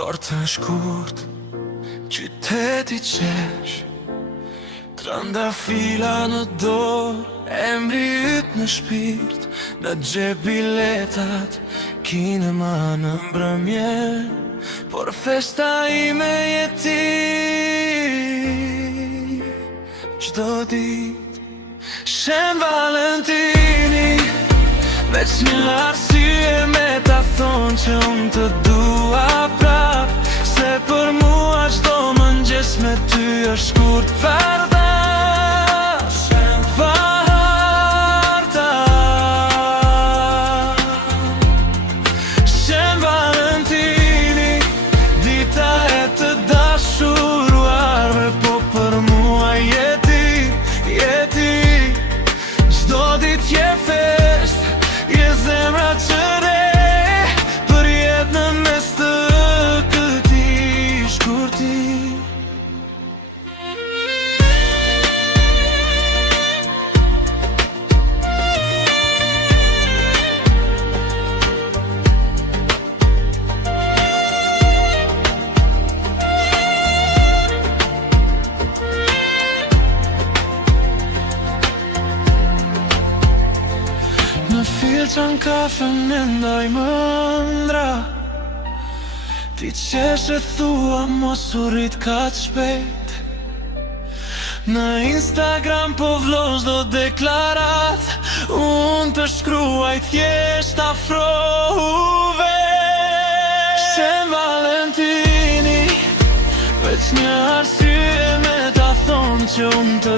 Thorë të shkurt, qyteti qesh, trandafila në dorë, emri yt në shpirt, në xhep biletat, kinema në mbrëmje, por festa ime je ti. Çdo ditë shen Valentini, veç një arsye me ta thonë që unë të dua prap, se për mua çdo mëngjes me ty është shkurt farda. Shen farda, shen Valentini, dita e të dashuruarve, po për mua je ti, je ti. Çdo ditë je fest, je zemra që re, për jetë në mes të këtij shkurti. Në filçan kafe me ndaj mëndra, ti qesh e thua mos u rrit kaq shpejt. Në Instagram po vlosh do deklarat, unë të shkruaj thjesht afrohu veç. Shen Valentini, veç një arsye me ta thonë që unë të